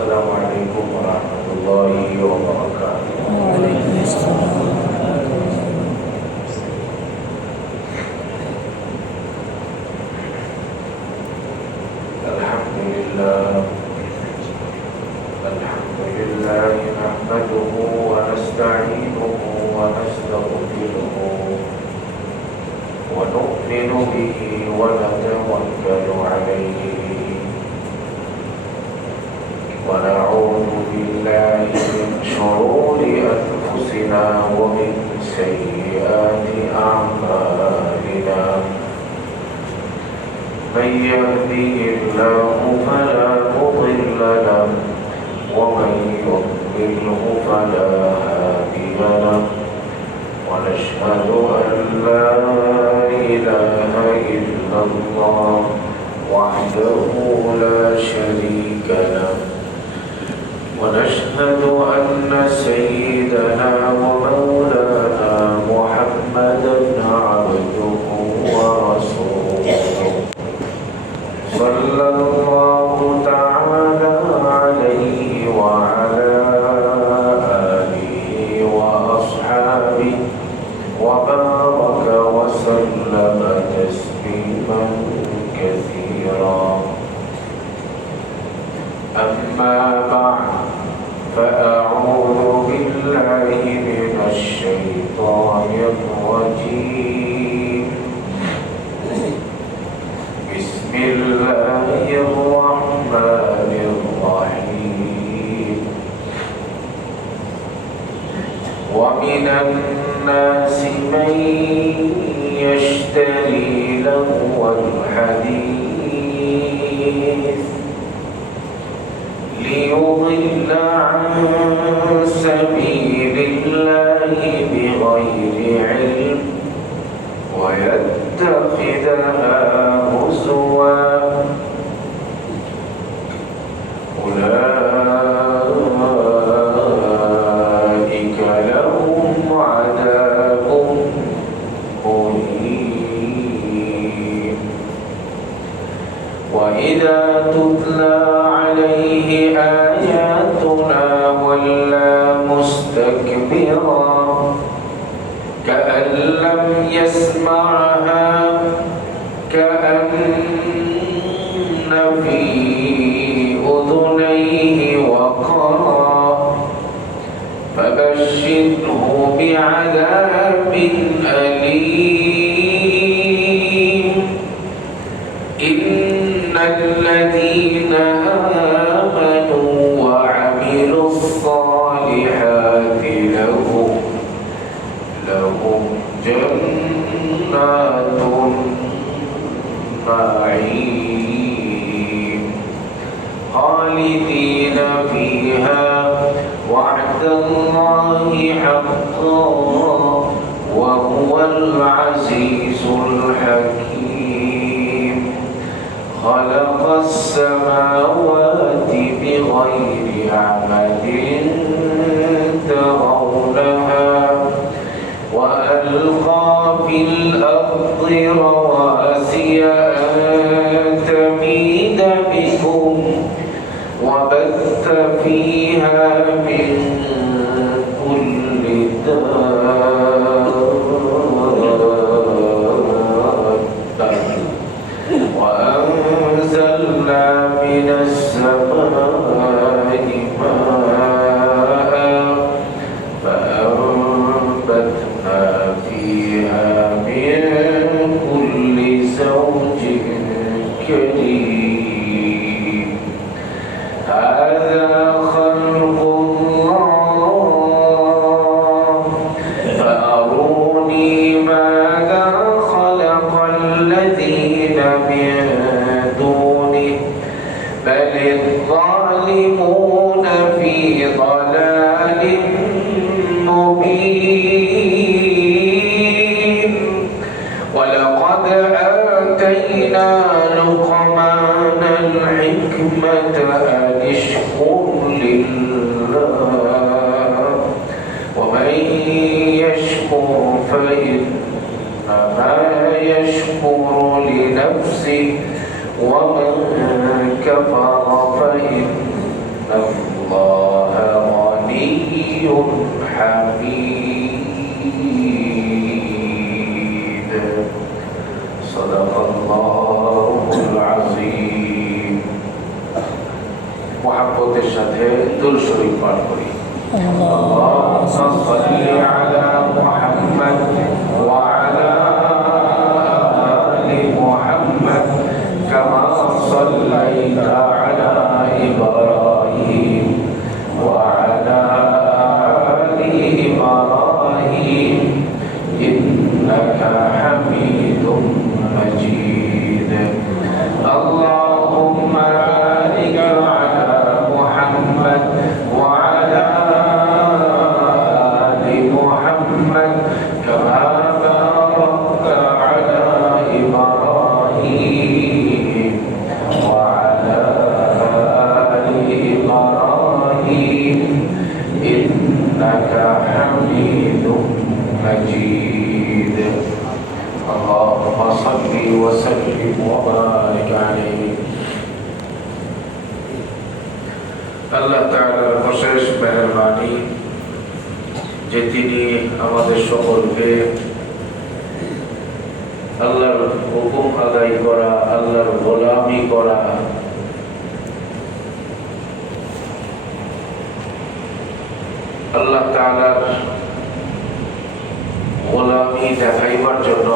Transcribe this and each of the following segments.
Assalamualaikum warahmatullahi wabarakatuh. Waalaikumsalam. Alhamdulillah nahmaduhu wa nasta'inuhu wa nastaghfiruhu wa nu'minu bihi wa natawakkalu alayhi ونعوذ بالله من شرور أنفسنا ومن سيئات أعمالنا من يهده الله فلا مضل له ومن يضلله فلا هادي له ونشهد أن لا إله إلا الله وحده لا شريك له ونشهد أن سيدنا ومولانا محمدا عبده ورسوله صلى الله تعالى عليه وعلى آله وأصحابه وبارك وسلم تسليما كثيرا أما بعد فأعوذ بالله من الشيطان الرجيم بسم الله الرحمن الرحيم ومن الناس من يشتري لهو الحديث ليضل عن سبيل الله بغير علم ويتخذها هزوا أولئك لهم عذاب مهين وإذا تتلى عليه آياتنا ولى مستكبرا كأن لم يسمعها كأن في أذنيه وقرا فبشره بعذاب أليم إن الذين آمنوا وعملوا الصالحات لهم جنات النعيم خالدين فيها وعد الله حقا وهو العزيز الحكيم خلق السماوات بغير عمد ترونها وألقى في الأرض رواسي أن تميد بكم وبث فيها من كل دابة وأنزلنا من السماء ماء فأنبتنا فيها من كل زوج كريم هذا خلق الله فأروني ماذا خلق الذين من دونه بل الظالمون في ضلال مبين ولقد آتينا لقمان الحكمة أن اشكر لله ومن يشكر فإنما يشكر لنفسه ومن كفر فإن الله غني حميد صدق الله العظيم محبت الشهد دل شريف پاٹ کری اللهم صل على محمد وعلى آل محمد كما صليت على إبراهيم وعلى آل إبراهيم إنك حميد مجيد اللهم بارك على محمد وعلى آل محمد كما باركت على إبراهيم وعلى آل إبراهيم إنك حميد مجيد اللهم صل وسلم وبارك عليه আল্লাহ তাআলার অশেষ মেহেরবানি যে তিনি আমাদের সকলকে আল্লাহর হুকুম আদায় করা আল্লাহর গোলামি করা আল্লাহ তাআলার গোলামি দেখাইবার জন্য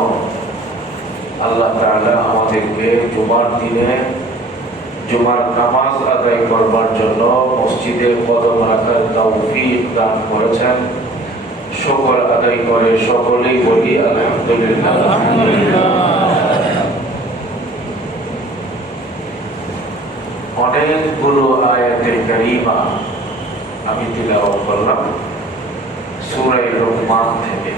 আল্লাহ তাআলা আমাদেরকে জুমার দিনে জুমার নামাজ আদায় করবার জন্য মসজিদে কদম রাখার তৌফিক দান করেছেন শুকর আদায় করে সকলেই বলি আলহামদুলিল্লাহ অনেকগুলো আয়াতে কারিমা আমি তিলাওয়াত করলাম সূরা লুকমান থেকে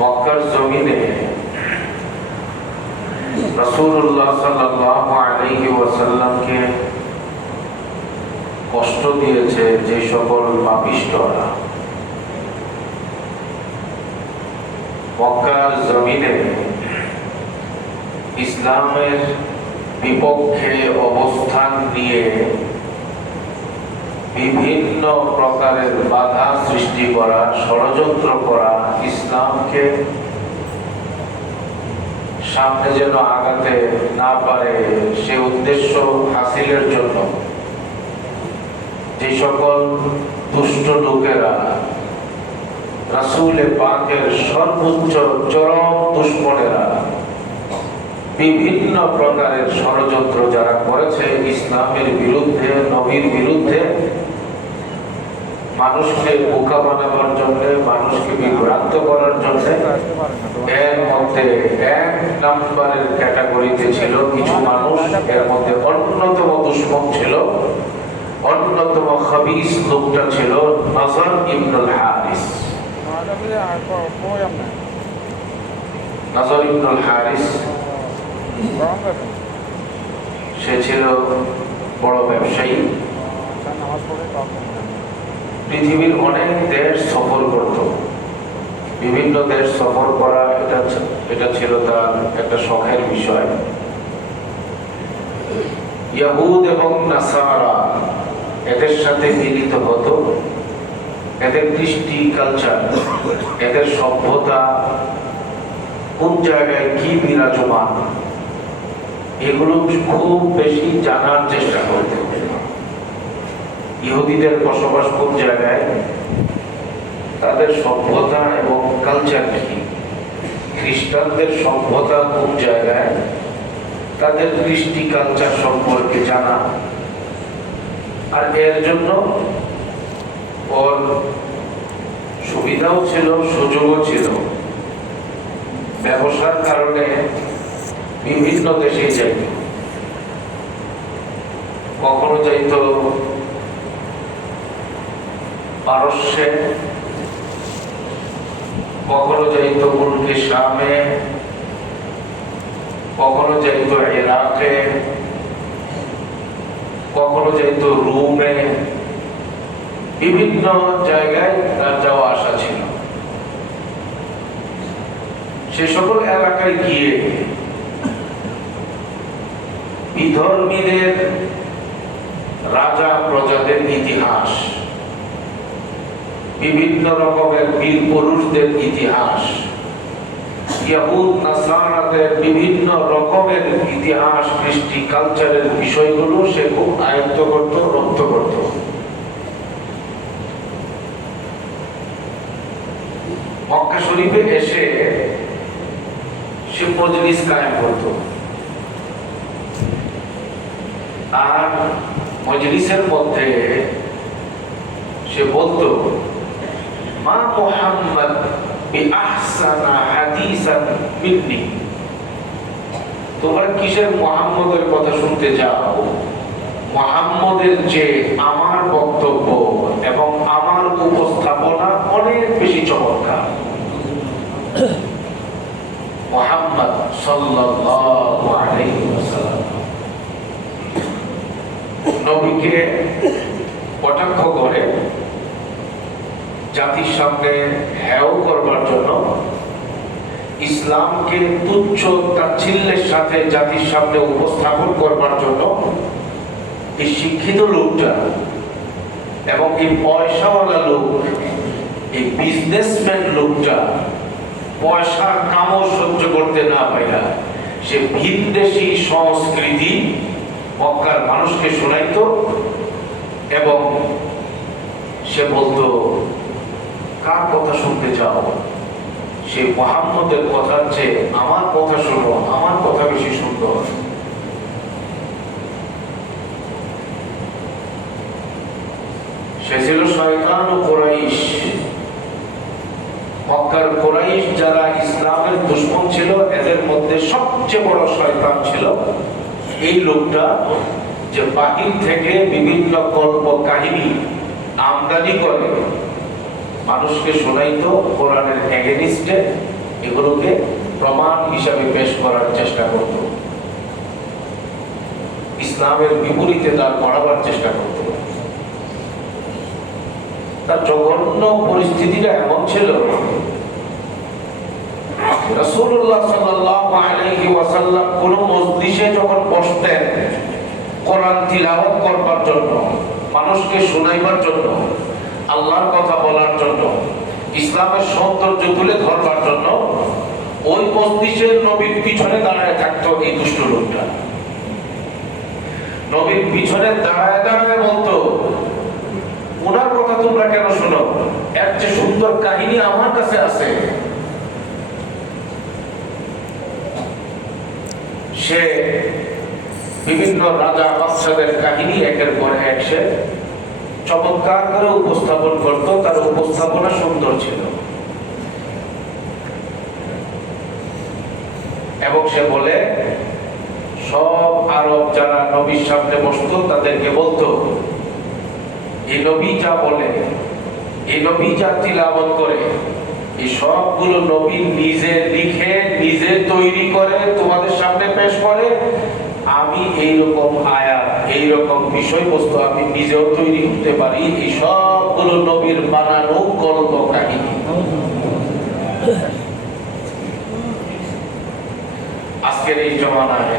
মক্কার জমিনে রাসূলুল্লাহ সাল্লাল্লাহু আলাইহি ওয়াসাল্লামকে কষ্ট দিয়েছে যে সকল পাপিষ্ঠরা মক্কার জমিনে ইসলামের বিপক্ষে অবস্থান নিয়ে বিভিন্ন প্রকারের বাধা সৃষ্টি করা ষড়যন্ত্র করা ইসলামকে সামনে যেন আগাতে না পারে সে উদ্দেশ্য হাসিলের জন্য যে সকল দুষ্ট লোকেরা রাসূল পাকের সর্বোচ্চ চরম দুশমনেরা বিভিন্ন প্রকারের ষড়যন্ত্র যারা করেছে ইসলামের বিরুদ্ধে নবীর বিরুদ্ধে মানুষকে বোকা বানাবার জন্য মানুষকে বিভ্রান্ত করার জন্য এর মধ্যে এক নম্বরের ক্যাটাগরিতে ছিল কিছু মানুষ এর মধ্যে অন্যতম দুশমন ছিল অন্যতম খবিস লোকটা ছিল নজর ইবনুল হারিস নজর ইবনুল হারিস সে ছিল বড় ব্যবসায়ী পৃথিবীর অনেক দেশ সফর করত বিভিন্ন দেশ সফর করা এটা ছিল তার একটা শখের বিষয় ইহুদ এবং নাসারা এদের সাথে মিলিত হতো এদের কৃষ্টি কালচার এদের সভ্যতা কোন জায়গায় কি বিরাজমান এগুলো খুব বেশি জানার চেষ্টা করতে ইহুদিদের বসবাস কোন জায়গায়, তাদের সভ্যতা এবং কালচার কি, খ্রিস্টানদের সভ্যতা কোন জায়গায়, তাদের কৃষ্টি কালচার সম্পর্কে জানা। আর এর জন্য ওর সুবিধাও ছিল, সুযোগও ছিল। ব্যবসার কারণে বিভিন্ন দেশে যাইত, কখনো যাইত পারস্যে, কখনো যাইত মুলকে শামে, কখনো যাইত ইরাকে, কখনো যাইত রোমে। বিভিন্ন জায়গায় তার যাওয়া আসা ছিল। সে সকল এলাকায় গিয়ে বিধর্মীদের রাজা প্রজাদের ইতিহাস, বিভিন্ন রকমের বীর পুরুষদের ইতিহাস, ইয়াহুদ নাসারাদের বিভিন্ন রকমের ইতিহাস, কৃষ্টি কালচারের বিষয়গুলো সে খুব আয়ত্ত করত, রপ্ত করত। মক্কা শরীফে এসে সে মজলিস কায়েম করত। আর মজলিসের মধ্যে সে বলতো, মা মুহাম্মদ বিআহসানা হাদিসান মিন্নি। তোমরা কিসের মুহাম্মদের কথা শুনতে যাও? মুহাম্মদের যে আমার বক্তব্য এবং আমার উপস্থাপনা অনেক বেশি চমৎকার। মুহাম্মদ সাল্লাল্লাহু আলাইহি ওয়াসাল্লাম নবীকে কটাক্ষ করে জাতির সামনে হেয় করবার জন্য, ইসলামকে তুচ্ছ তাচ্ছিল্যের সাথে জাতির সামনে উপস্থাপন করবার জন্য এই শিক্ষিত লোকটা এবং এই পয়সাওয়ালা লোক, এই বিজনেসম্যান লোকটা পয়সার কামও সহ্য করতে না পাইরা সে ভিনদেশী সংস্কৃতি মক্কার মানুষকে শোনাইতো এবং সে বলতো, কার কথা শুনতে চাও? সে মুহাম্মদের কথার চেয়ে আমার কথা শোনো, আমার কথা বেশি সুন্দর। সে ছিল শয়তান ও কুরাইশ। মক্কার কুরাইশ যারা ইসলামের দুশমন ছিল, এদের মধ্যে সবচেয়ে বড় শয়তান ছিল এই লোকটা, যে বাহির থেকে বিভিন্ন গল্প কাহিনী আমদানি করে মানুষকে শোনাইতো কোরআনের এগেনিস্টে, এগুলোকে প্রমাণ হিসাবে পেশ করার চেষ্টা করত, ইসলামের বিপরীতে দাঁড় করাবার চেষ্টা করত। তার জঘন্য পরিস্থিতিটা এমন ছিল, রাসূলুল্লাহ সাল্লাল্লাহু আলাইহি ওয়াসাল্লাম কোন মজলিসে যখন বসতেন কোরআন তিলাওয়াত করবার জন্য, মানুষকে শোনাইবার জন্য, আল্লাহর কথা বলার জন্য, ইসলামের সৌন্দর্য তুলে ধরবার জন্য, ওই মজলিসের নবীর পিছনে দাঁড়ায় থাকতো এই দুষ্ট লোকটা। নবীর পিছনে দাঁড়ায় দাঁড়ায় বলতো, ওনার কথা তোমরা কেন শোনো? এর চেয়ে সুন্দর কাহিনী আমার কাছে আছে। সে বিভিন্ন রাজা বাদশাদের কাহিনী একের পর এক সে চমৎকার করে উপস্থাপন করত। তার উপস্থাপনা সুন্দর ছিল এবং সে বলে সব আরব যারা নবীর সামনে বসতো তাদেরকে বলতো, এই নবী যা বলে, এই নবী যা তিলাওয়াত করে, এই সবগুলো নবী নিজে লিখে, নিজে তৈরি করে তোমাদের সামনে পেশ করে। আমি এইরকম আয়াত, এইরকম বিষয়বস্তু আমি নিজেও তৈরি করতে পারি। এই সবগুলো নবীর বানানো গল্প কাহিনী। আজকের এই জমানায়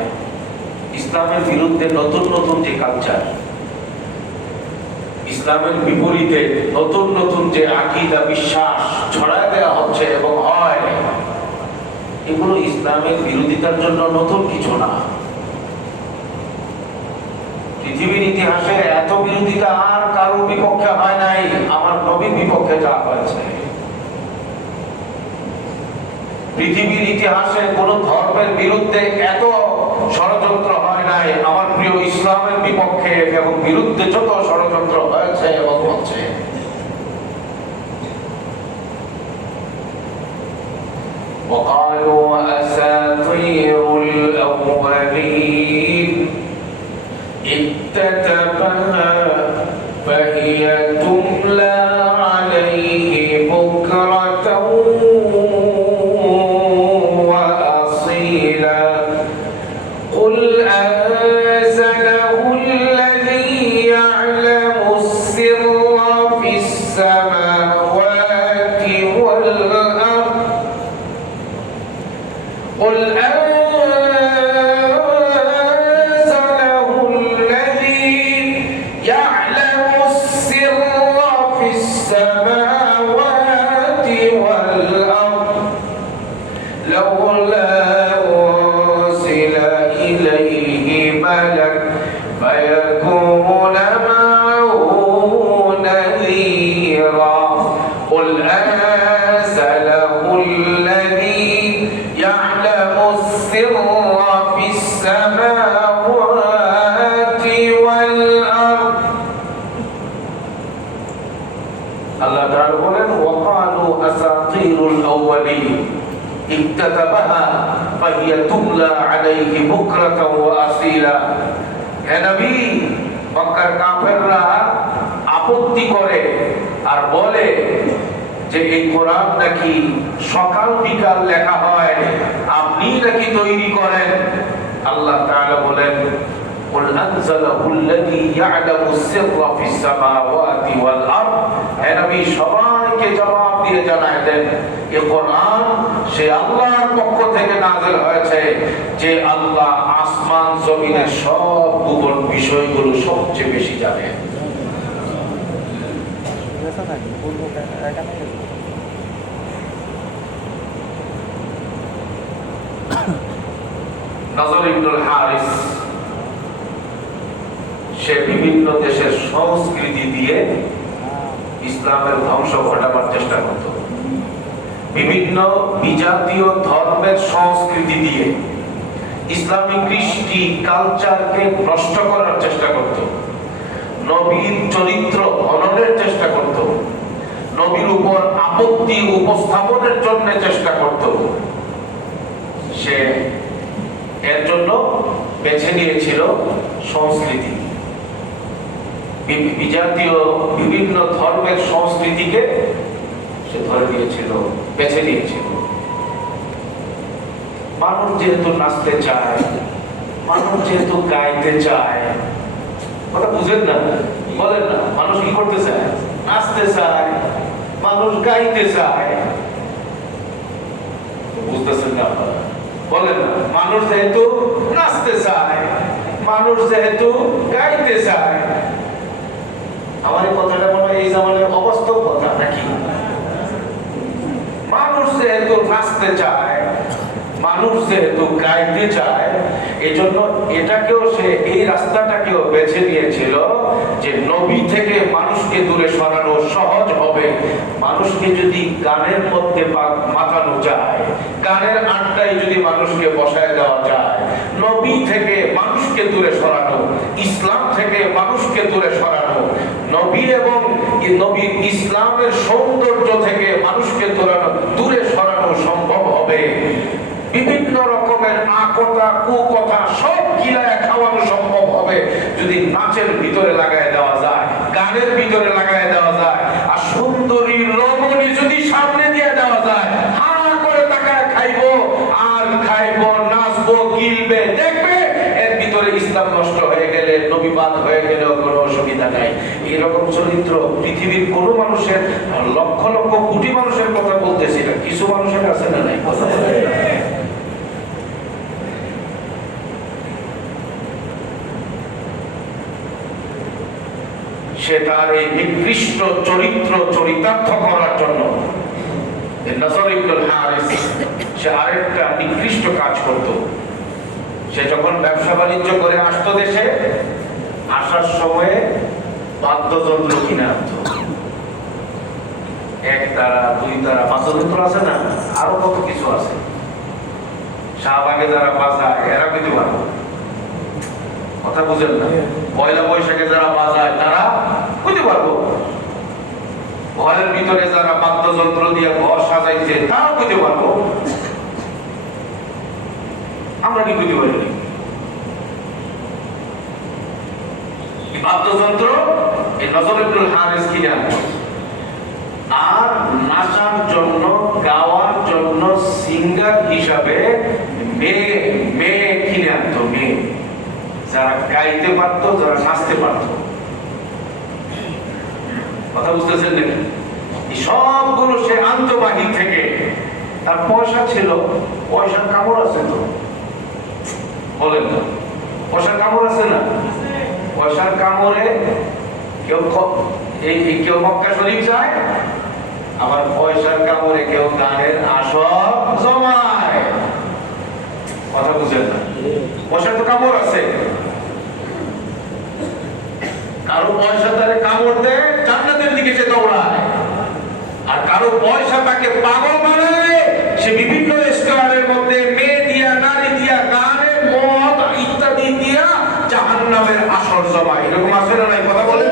ইসলামের বিরুদ্ধে নতুন নতুন যে কালচার, ইসলামের বিপরীতে নতুন নতুন যে আকীদা বিশ্বাস ছড়ায় দেওয়া হচ্ছে এবং হয়, এগুলো ইসলামের বিরোধিতার জন্য নতুন কিছু না। পৃথিবীর ইতিহাসে এত বিরোধিতা আর কারোর বিপক্ষে হয় নাই আমার নবীর বিপক্ষে যা হয়েছে। পৃথিবীর ইতিহাসে কোন ধর্মের বিরুদ্ধে এত ষড়যন্ত্র হয় নাই আমার প্রিয় ইসলামের বিপক্ষে এবং বিরুদ্ধে যত ষড়যন্ত্র হয়েছে এবং হচ্ছে। وقالوا أساطير الأولين اكتتبها فهي تملى عليه بكرة وأصيلا قل أنزله الذي يعلم السر في السماوات والأرض قل أنزله الذي يعلم السر في السماوات والأرض لولا أرسل إليه ملك فيكون معه نذيرا قل أنزله الذي يعلم السر في السماوات والأرض الله تعالى بولن وقالوا أساطير الأولين اكتتبها فهي تملى عليه بكرة وأصيلا হে নবী মক্কার কাফেররা আপত্তি করে আর বলে যে এই কোরআন নাকি সকাল বিকাল লেখা হয়, আপনি নাকি তৈরি করেন। আল্লাহ তাআলা বলেন قل أنزله الذي يعلم السر في السماوات والأرض হে নবী সবাইকে জবাব দিয়ে জানায় দেন এই কোরআন সে আল্লাহর পক্ষ থেকে নাযিল হয়েছে যে আল্লাহ আসমান জমিনের সব গোপন বিষয়গুলো সবচেয়ে বেশি জানেন। নজর ইবনুল হারিস সে বিভিন্ন দেশের সংস্কৃতি দিয়ে ইসলামের ধ্বংস ঘটাবার চেষ্টা করত। বিভিন্ন বিজাতীয় ধর্মের সংস্কৃতি দিয়ে ইসলামিক কৃষ্টি কালচারকে নষ্ট করার চেষ্টা করত। নবীর চরিত্র হননের চেষ্টা করত। নবীর উপর আপত্তি উপস্থাপনের জন্য চেষ্টা করত। সে এর জন্য বেছে নিয়েছিল সংস্কৃতি, বিজাতীয় বিভিন্ন ধর্মের সংস্কৃতিকে সে ধরে নিয়েছিল, বেছে নিয়েছিল। মানুষ যেহেতু নাচতে চায়, মানুষ যেহেতু গাইতে চায়, কথা বুঝেন না, বলেন না, মানুষ কি করতে চায়? নাচতে চায়, মানুষ গাইতে চায়। বুঝতেছেন না আপনারা? বলেন না, মানুষ যেহেতু নাচতে চায়, মানুষ যেহেতু গাইতে চায়। আমার এই কথাটা মনে হয় এই জামানের অবাস্তব কথা নাকি? মানুষ যেহেতু নাচতে চায়, মানুষ যেহেতু গাইতে চায়, এই জন্য এটাকেও সে এই রাস্তাটাকেও বেছে নিয়েছিল যে নবী থেকে মানুষকে দূরে সরানো সহজ হবে। মানুষকে যদি গানের মধ্যে মাতানো যায়, গানের আড্ডায় যদি মানুষকে বসায় দেওয়া যায়, নবী থেকে মানুষকে দূরে সরানো, ইসলাম থেকে মানুষকে দূরে সরানো, নবী এবং নবীর ইসলামের সৌন্দর্য থেকে মানুষকে দূরে সরানো সম্ভব হবে। বিভিন্ন রকমের আকথা কুকথা সব গিলায় খাওয়ানো সম্ভব হবে যদি নাচের ভিতরে লাগায় দেওয়া যায়, গানের ভিতরে লাগায় দেওয়া যায়, আর সুন্দরী রমণী যদি সামনে দিয়ে দেওয়া যায়, হা করে তাকায় খাইবো আর খাইবো, নাচবো, গিলবে, দেখবে এর ভিতরে ইসলাম নষ্ট হয়ে গেলে, নবীবাদ হয়ে গেলেও কোনো অসুবিধা নাই। এরকম চরিত্র পৃথিবীর কোন মানুষের, লক্ষ লক্ষ কোটি মানুষের কথা বলতেছি না, কিছু মানুষের আছে না নাই? সে তার এই নিকৃষ্ট চরিত্র চরিতার্থ করার জন্য নজর ইবনুল হারিস সে আরেকটা নিকৃষ্ট কাজ করত। সে যখন ব্যবসা বাণিজ্য করে আসতো দেশে, আসার সময়ে বাদ্যযন্ত্র কিনে আনতো। এক তারা, দুই তারা বাদ্যযন্ত্র আছে না, আরো কত কিছু আছে। শাহবাগে যারা বাজায় এরা কিন্তু পারবো, কথা বুঝেন না। পয়লা বৈশাখে যারা বাজায় তারা বুঝতে পারবো। ঘরের ভিতরে যারা বাদ্যযন্ত্র দিয়ে ঘর সাজাইছে তারাও বুঝতে পারবো। আমরা কি বুঝতে পারি? বাদ্যযন্ত্র এই নজর ইবনুল হারিস কিনে আনতো। আর নাচার জন্য, গাওয়ার জন্য সিঙ্গার হিসাবে মেয়ে কিনে আনতো। মেয়ে যারা গাইতে পারতো, যারা নাচতে পারতো। কথা বুঝতেছেন নাকি? সবগুলো সে আনতো বাহির থেকে। তার পয়সা ছিল, পয়সার কামড় আছে তো, বলেন না? পয়সার কামড় আছে না? পয়সার কামড়ে কেউ মক্কা শরীফ যায়, আবার পয়সার কামড়ে কেউ গানের আসর জমায়। কথা বুঝেন না? পয়সার তো কামড় আছে। কারো পয়সা তারে কামড় দেয়, জান্নাতের দিকে সে দৌড়ায়। আর কারো পয়সা তাকে পাগল বানায়, সে বিভিন্ন স্টারের মধ্যে মেয়ে দিয়া, নারী দিয়া, গানে, মদ ইত্যাদি দিয়া জাহান্নামের আসর জমায়। এরকম আছে না নাই? কথা বলেন।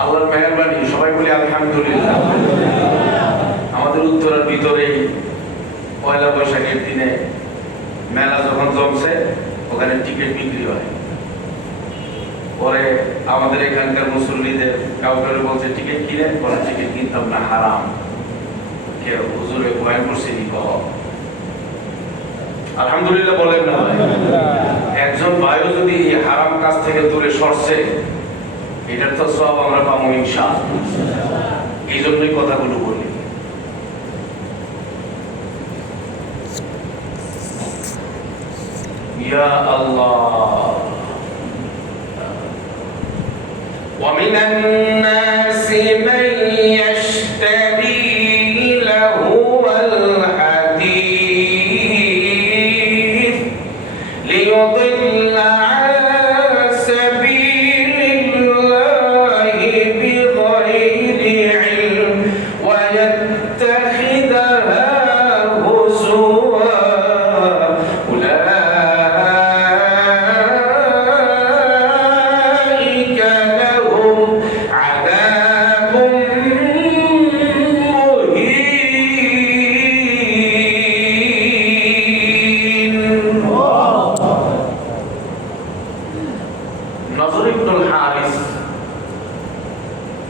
আল্লাহর মেহেরবানি, সবাই বলি আলহামদুলিল্লাহ। আমাদের উত্তরের ভিতরেই পয়লা বৈশাখের দিনে মেলা যখন জমছে, ওখানে টিকিট বিক্রি হয়। পরে আমাদের এখানকার মুসল্লিদের কাউকে বলছে টিকিট কিনে, বলে টিকিট কিনতাম না, হারাম। কেউ হুজুরে বয়ান করছে নি? আলহামদুলিল্লাহ বলেন না? একজন ভাইও যদি এই হারাম কাজ থেকে দূরে সরছে, এটার তো সব আমরা পাবো ইনশাআল্লাহ। এই জন্যই কথাগুলো বলি। ইয়া আল্লাহ। ومن الناس من يشتري لهو الحديث ليضل عن سبيل الله بغير علم ويتخذها هزوا أولئك لهم عذاب مهين. নজর ইবনুল হারিস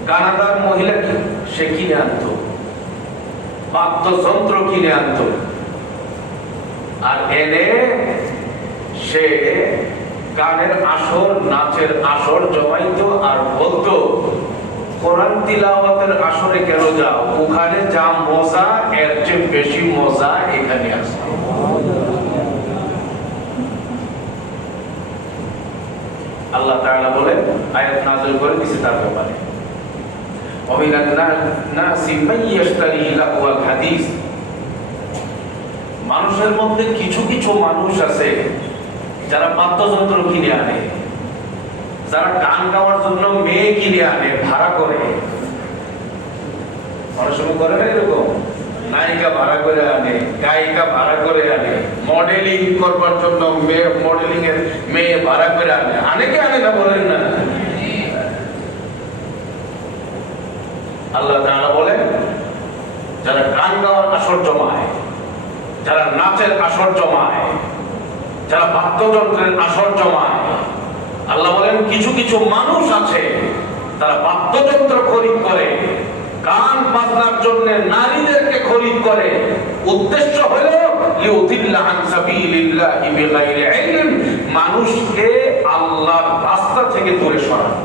কানাডার মহিলা কি সে কিনে আনতো, বাদ্যযন্ত্র কিনে আনতো। আর এনে সে গানের আসর, নাচের আসর জমাইতো। আর বলতো কোরআন তিলাওয়াতের আসরে কেন যাও, ওখানে যা মজা এর চেয়ে বেশি মজা এখানে আছে। আল্লাহ তাআলা বলেন, আয়াত নাযিল করে দিয়েছে তার ব্যাপারে, ওয়ামিনান নাসি মান ইয়াশতারি লাহওয়াল হাদিস। মানুষের মধ্যে কিছু কিছু মানুষ আছে যারা বাদ্যযন্ত্র কিনে আনে, যারা গান গাওয়ার জন্য মেয়ে কিনে আনে, ভাড়া করে। অনেক সময় করে না এরকম, নায়িকা ভাড়া করে আনে, গায়িকা ভাড়া করে আনে, মডেলিং করবার জন্য মডেলিং এর মেয়ে ভাড়া করে আনে। আনে কি আনে না বলেন না? আল্লাহ তাআলা বলেন, যারা গান গাওয়ার আসর জমায়, যারা নাচের আসর জমায়, যারা বাদ্যযন্ত্রের আসর জমায়, আল্লাহ বলেন কিছু কিছু মানুষ আছে তারা বাদ্যযন্ত্র খরিদ করে, গান বাজনার জন্য নারীদেরকে খরিদ করে। উদ্দেশ্য হলো লিউদিল্লা আন সাবিলিল্লাহি বিগাইরি ইলম, মানুষকে আল্লাহর রাস্তা থেকে দূরে সরানো।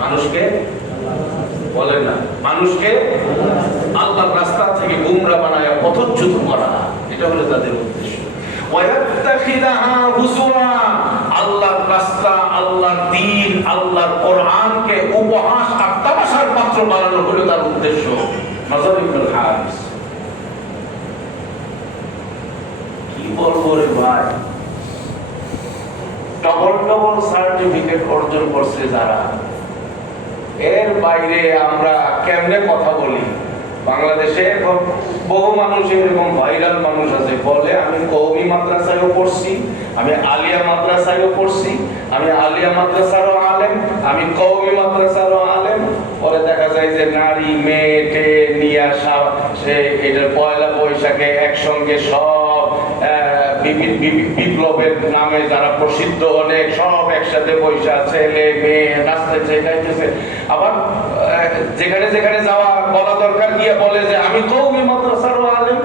মানুষকে বলেন না, মানুষকে আল্লাহর রাস্তা থেকে গুমরা বানায়া পথচ্যুত করা, এটা হলো তাদের উদ্দেশ্য। ওয়ায়াত্তাখিদাহা হুজুয়া, আল্লাহর রাস্তা, আল্লাহর দ্বীন, আল্লাহর কোরআনকে উপহাস আর তামাশার পাত্র বানানো হলো তার উদ্দেশ্য। নজর ইবনুল হারিস কি বলবো রে ভাই, ডবল ডবল সার্টিফিকেট অর্জন করছে যারা, এর বাইরে আমরা কেমনে কথা বলি? বাংলাদেশে বহু মানুষ এরকম ভাইরাল মানুষ আছে, বলে আমি কওমি মাদ্রাসায়ও পড়ছি, আমি আলিয়া মাদ্রাসায়ও পড়ছি, আমি আলিয়া মাদ্রাসারও আলেম, আমি কওমি মাদ্রাসারও আলেম। পরে দেখা যায় যে নারী মেয়েটে নিয়ে আসা, সে এটার পয়লা বৈশাখে একসঙ্গে সব বিপ্লবের নামে যারা প্রসিদ্ধ অনেক সব একসাথে বৈশা, ছেলে মেয়ে নাচতেছে গাইতেছে। আবার যেখানে যেখানে যাওয়া বলা দরকার গিয়ে বলে যে আমি কওমি মাদ্রাসারও আলেম,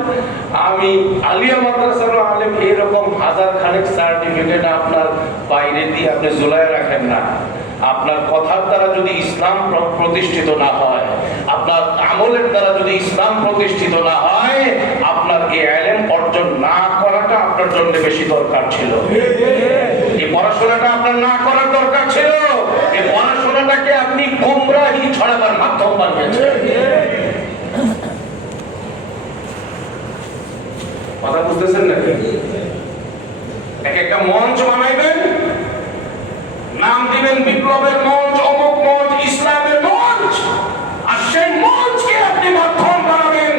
আমি আলিয়া মাদ্রাসারও আলেম। এরকম হাজার খানেক সার্টিফিকেট আপনার বাইরে দিয়ে আপনি ঝুলায় রাখেন না। আপনার কথার দ্বারা যদি ইসলাম প্রতিষ্ঠিত না হয়, আপনার আমলের দ্বারা যদি ইসলাম প্রতিষ্ঠিত না হয়, আপনার এই ইলম অর্জন না করাটা আপনার জন্য বেশি দরকার ছিল। এই পড়াশোনাটা আপনার না করার দরকার ছিল। এই পড়াশোনাটাকে আপনি গোমরাহি ছড়াবার মাধ্যম বানিয়েছেন। কথা বুঝতেছেন নাকি? এক একটা মঞ্চ বানাইবেন, নাম দিবেন বিপ্লবের মঞ্চ, অমুক মঞ্চ, ইসলামের মঞ্চ, আর সেই মঞ্চকে আপনি মাধ্যম বানাবেন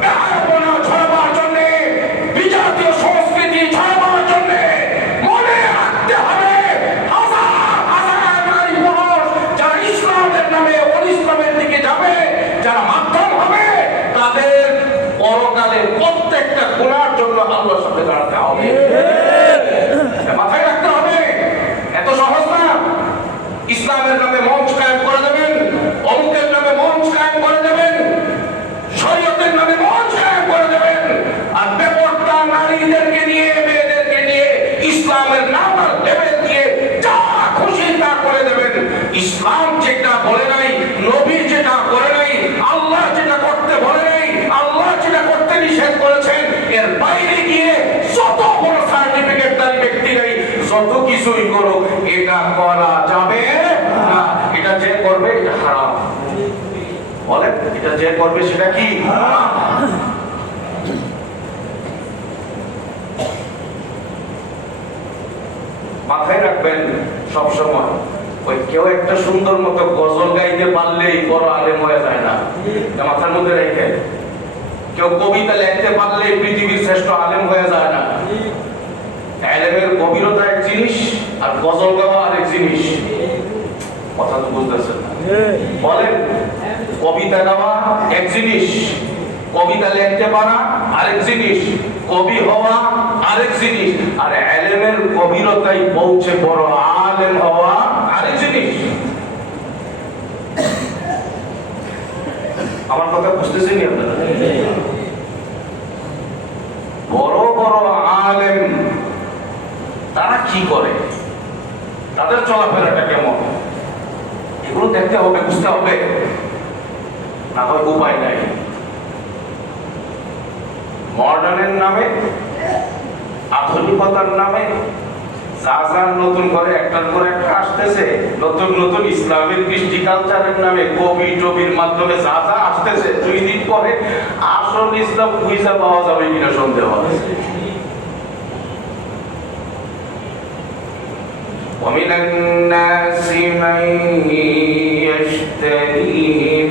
বেহায়াপনা ছড়াবার জন্য, বিজাতীয় সংস্কৃতি ছড়াবার জন্য। মনে রাখতে হবে, হাজার হাজার নারী পুরুষ যারা ইসলামের নামে অনিসলামের দিকে যাবে, যারা মাধ্যম হবে, তাদের পরকালে প্রত্যেকটা গুনার জন্য আল্লাহর সাথে দাঁড়াতে হবে। মাথায় রাখতে হবে, এত সহজ না। ইসলামের নামে মঞ্চ কায়েম করে দেবেন, অমুকের নামে মঞ্চ কায়েম করে দেবেন, শরীয়তের নামে মঞ্চ কায়েম করে দেবেন, আর বেপরদা নারীদেরকে নিয়ে মেয়েদেরকে নিয়ে ইসলামের নাম আর লেবেল দিয়ে যা খুশি তা করে দেবেন। ইসলাম যেটা বলে নাই, নবী যেটা করে নাই, আল্লাহ যেটা করতে বলে নাই, আল্লাহ যেটা করতে নিষেধ করেছেন, এর বাইরে গিয়ে যত বড় সার্টিফিকেটধারী ব্যক্তিরাই যত কিছুই করো, এটা করা যাবে না। এটা যে করবে এটা হারাম। বলে এটা যে করবে সেটা কি হারাম। মাথায় রাখবেন সব সময়, ওই কেউ একটা সুন্দর মতো গজল গাইতে পারলেই বড় আলেম হয়ে যায় না। এটা মাথার মধ্যে রেখে, কেউ কবিতা লিখতে পারলেই পৃথিবীর শ্রেষ্ঠ আলেম হয়ে যায় না। ইলমের গভীরতা এক জিনিস, আর গজল গাওয়া আরেক জিনিস। কথা তো বুঝতেছেন না? বলেন, কবিতা গাওয়া এক জিনিস, কবিতা লিখতে পারা আরেক জিনিস, কবি হওয়া আরেক জিনিস, আর ইলমের গভীরতায় পৌঁছে বড় আলেম হওয়া আরেক জিনিস। আমার কথা বুঝতেছেন আপনারা? বড় বড় আলেম তারা কি করে, তাদের চলাফেরাটা কেমন, এগুলো দেখতে হবে, বুঝতে হবে, না হয় উপায় নাই। মডার্নের নামে, আধুনিকতার নামে যা যা নতুন করে একটার পর একটা আসতেছে, নতুন নতুন ইসলামের কৃষ্টি কালচারের নামে কবি টবির মাধ্যমে যা যা আসতেছে, 2 দিন পরে আসল ইসলাম খুঁজে পাওয়া যাবে কিনা সন্দেহ আছে। ومن الناس من يشتري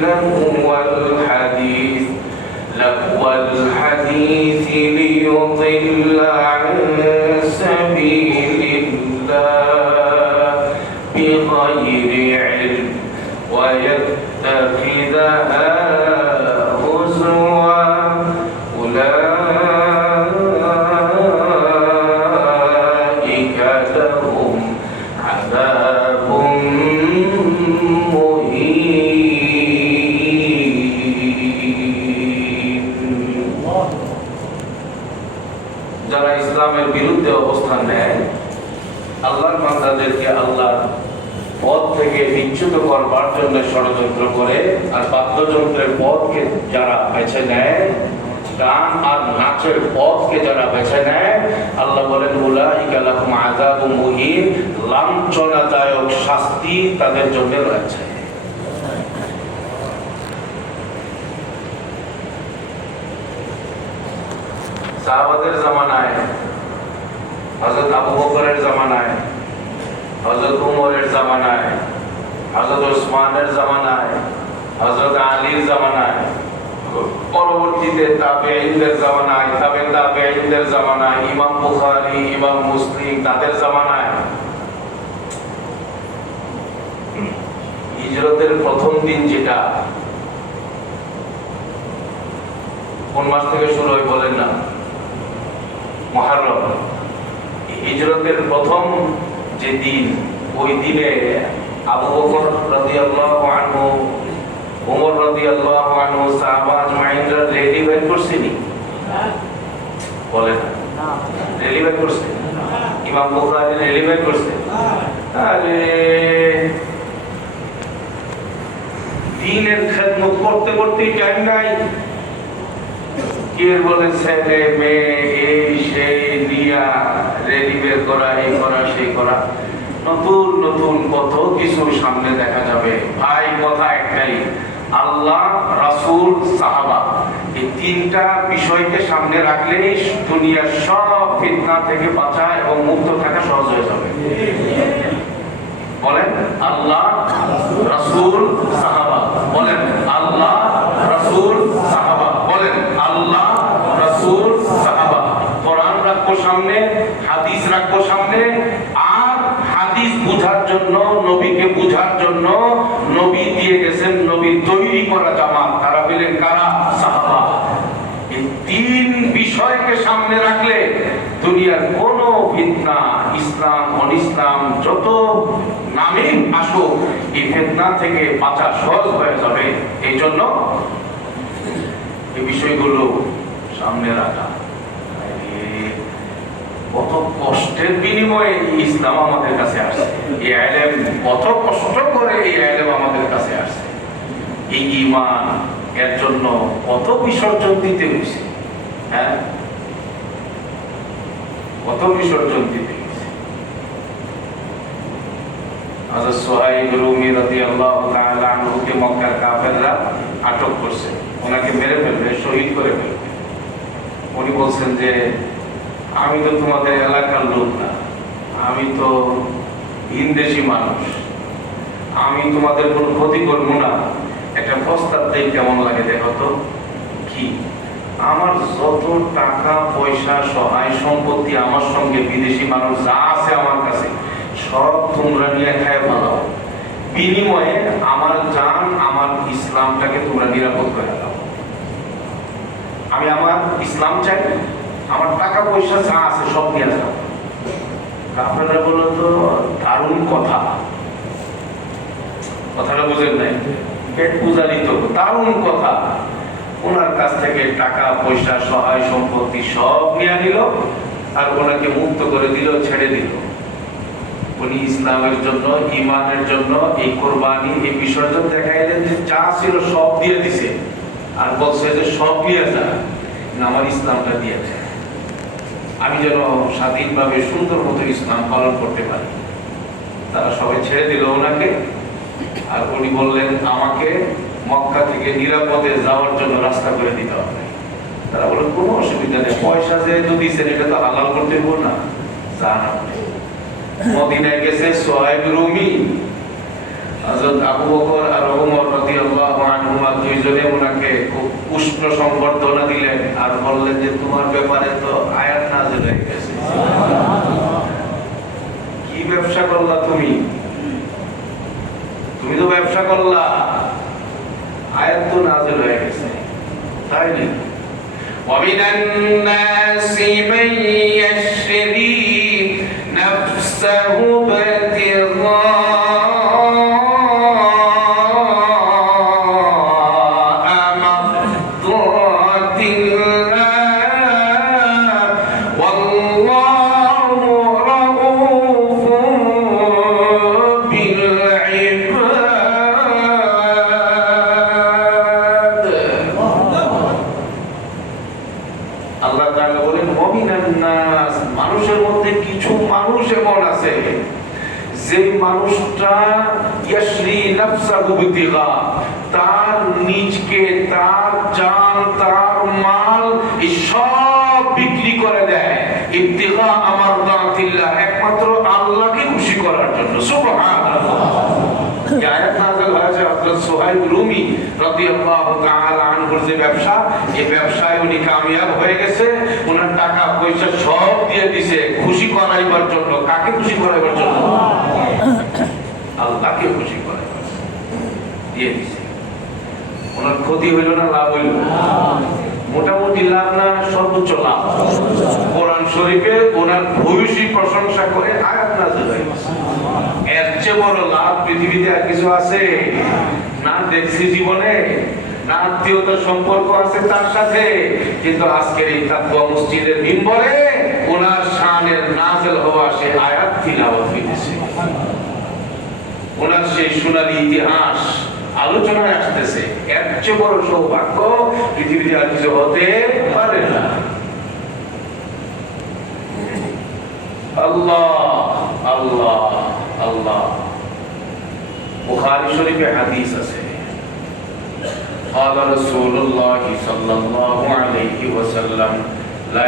لهو الحديث ليضل عن سبيل الله بغير علم ويتخذها هزوا أولئك لهم عذاب مهين। যারা ইসলামের বিরুদ্ধে অবস্থান নেয়, আল্লাহর বান্দাদেরকে আল্লাহর পথ থেকে বিচ্যুত করবার জন্য ষড়যন্ত্র করে, আর বাদ্যযন্ত্রের পথকে যারা বেছে নেয়, গান আর নাচের পথকে যারা বেছে নেয়, আল্লাহ বলেন উলাইকা লাহুম আযাবুম মুহিন, লাঞ্ছনাদায়ক শাস্তি তাদের জন্য রয়েছে। সাহাবাদের জামানায়, হযরত আবু বকরের জামানায়, হযরত উমরের জামানায়, হযরত ওসমানের জামানায়, হযরত আলীর জামানায়, পরবর্তীতে তাবেঈনদের জামানায়, তাবেঈনদের জামানায়, ইমাম বুখারী, ইমাম মুসলিম তাদের জামানায় হিজরতের প্রথম দিন যেটা কোন মাস থেকে শুরু হয় বলেন না? মুহররম। হিজরতের প্রথম যে দিন, ওই দিনে আবু বকর রাদিয়াল্লাহু আনহু, ওমর রাদিয়াল্লাহু আনহু, সাহাবা আজমাইনরা রেলি বের করছেনি? বলেন না, রেলি বের করছে? ইমাম বুখারী রেলি বের করছে? আরে দ্বীনের খেদমত করতে করতে টাইম নাই। কে বলে ছেলে মেয়ে এই সেই নিয়া রেডি বের করা, এই করা সেই করা, নতুন নতুন কত কিছু সামনে দেখা যাবে। ভাই কথা একটাই, আল্লাহ, রাসূল, সাহাবা, এই তিনটা বিষয়কে সামনে রাখলেই দুনিয়ার সব ফিতনা থেকে বাঁচা এবং মুক্ত থাকা সহজ হয়ে যাবে। বলেন আল্লাহ, রাসূল, সাহাবা। বলেন আল্লাহ, রাসূল, সাহাবা। বলেন আল্লাহ, রাসূল, সাহাবা। কোরআন রাখবো সামনে, হাদিস রাখবো সামনে, আর হাদিস বুঝার জন্য, নবীকে বুঝার জন্য নবী দিয়ে গেছেন নবী তৈরি করা জামাত। তারা হলেন কারা? সাহাবা। এই তিন বিষয়কে সামনে রাখলে দুনিয়ার কোন ফিতনা, ইসলাম অনিসলাম যত নামে আসুক, এই ফিতনা থেকে বাঁচা সহজ হয়ে যাবে। এই জন্য এই বিষয়গুলো সামনে রাখা। কত কষ্টের বিনিময়ে ইসলাম আমাদের কাছে আসছে, এই ইলম কত কষ্ট করে এই ইলম আমাদের কাছে আসছে। এই ঈমান এর জন্য কত বিসর্জন দিতে হয়েছে, হ্যাঁ, কত বিসর্জন দিতে হয়েছে। হযরত সুহাইব রুমি রাদিয়াল্লাহু তাআলা আনহুকে মক্কার কাফেররা আটক করছে, ওনাকে মেরে ফেলবে, শহীদ করে ফেলবে। উনি বলছেন যে আমি তো তোমাদের এলাকার লোক না, আমি তো ভিনদেশী মানুষ, আমি তোমাদের কোনো ক্ষতি করবো না। একটা প্রস্তাব দেই, কেমন লাগে দেখো তো। কি? আমার যত টাকা পয়সা সহায় সম্পত্তি আমার সঙ্গে বিদেশি মানুষ যা আছে আমার কাছে সব তোমরা নিয়ে খায় ভালো, বিনিময়ে আমার জান, আমার ইসলামটাকে তোমরা নিরাপদ করে দাও। আমি আমার ইসলাম চাই, আমার টাকা পয়সা যা আছে সব নিয়ে যাও। আপনারা বলো তো, দারুণ কথা, কথাটা বুঝেন নাই? পেট পূজারি তো, দারুণ কথা। ওনার কাছ থেকে টাকা পয়সা সহায় সম্পত্তি সব নিয়ে নিল, আর ওনাকে মুক্ত করে দিল, ছেড়ে দিল। উনি ইসলামের জন্য, ইমানের জন্য এই কোরবানি, এই বিসর্জন দেখাইলেন যে যা ছিল সব দিয়ে দিছে, আর বলছে যে সব নিয়ে যা, আমার ইসলামটা দিয়ে দেয়, আমি যেন স্বাধীনভাবে সুন্দর মতো ইসলাম পালন করতে পারি। তারা সবাই ছেড়ে দিল ওনাকে, আর উনি বললেন আমাকে মক্কা থেকে নিরাপদে যাওয়ার জন্য রাস্তা করে দিতে হবে। তারা বললেন কোনো অসুবিধা নেই, পয়সা যেহেতু দিচ্ছেন এটা তো হালাল করতে হবে না, যান আপনি। মদিনায় গেছে সুহাইব রুমি, হযরত আবু বকর আর ওমর রাদিয়াল্লাহু আনহুমা দুইজনে ওনাকে খুব উষ্ণ সংবর্ধনা দিলেন, আর বললেন যে তোমার ব্যাপারে তো আয়াত নাযিল হয়ে গেছে। কি ব্যবসা করলা তুমি? তুমি তো ব্যবসা করলা, আয়াত তো নাযিল হয়ে গেছে, তাই না? وَمِنَ النَّاسِ مَن يَشْرِي نَفْسَهُ ابْتِغَاءَ مَرْضَاتِ اللَّهِ وَاللَّهُ رَءُوفٌ بِالْعِبَادِ। আল্লাহ তাআলা বলেন মুমিনান নাস, মানুষের মধ্যে কিছু মানুষ এমন আছে যে মানুষটা ইয়াশরি নাফসাহু বিতিগা, তার নিজকে, তার জান, তার মাল এই সব বিক্রি করে দেয় ইবতিগা আমারদাতিল্লাহ, একমাত্র আল্লাহকে খুশি করার জন্য। সুবহানাল্লাহ। এই আয়াত নাযিল হয়েছে হযরত সুহাইব রুমি রাদিয়াল্লাহু তাআলা আনহুর যে ব্যবসা, এই ব্যবসায় উনি কামিয়াব হয়ে গেছে, ওনার টাকা পয়সা সব দিয়ে দিয়েছে খুশি করাইবার জন্য। কাকে খুশি করাইবার জন্য? আল্লাহকে খুশি করাইবার জন্য দিয়ে দিয়েছে। ওনার ক্ষতি হইল না লাভ হইল? মোটামুটি লাভ না সর্বোচ্চ লাভ। কোরআন শরীফে ওনার ভূয়সী প্রশংসা করে আয়াত নাযিল হয়েছে। এর চেয়ে বড় লাভ পৃথিবীতে আর কিছু আছে? না দেখছি জীবনে, না আত্মীয়তার সম্পর্ক আছে তার সাথে, কিন্তু আজকের এই তাকওয়া মসজিদের মিম্বরে ওনার শানের নাযিল হওয়া সে আয়াত তিলাওয়াত হইতেছে। ওনার সেই সোনালী ইতিহাস আলোচনায় আসতেছে। এর চেয়ে বড় সৌভাগ্য পৃথিবীতে আর কিছু হতে পারে না। আল্লাহ আল্লাহ আল্লাহ। বুখারী শরীফে হাদিস আছে, قال رسول الله صلى الله عليه وسلم لا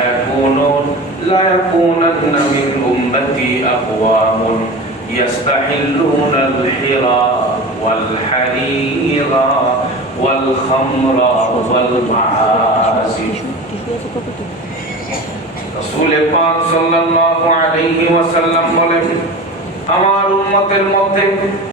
يكونن من أمتي أقوام يستحلون الحرى والحرير والخمر والمعازف। রাসূল পাক সাল্লাল্লাহু আলাইহি ওয়াসাল্লাম বলেন, আমার উম্মতের মধ্যে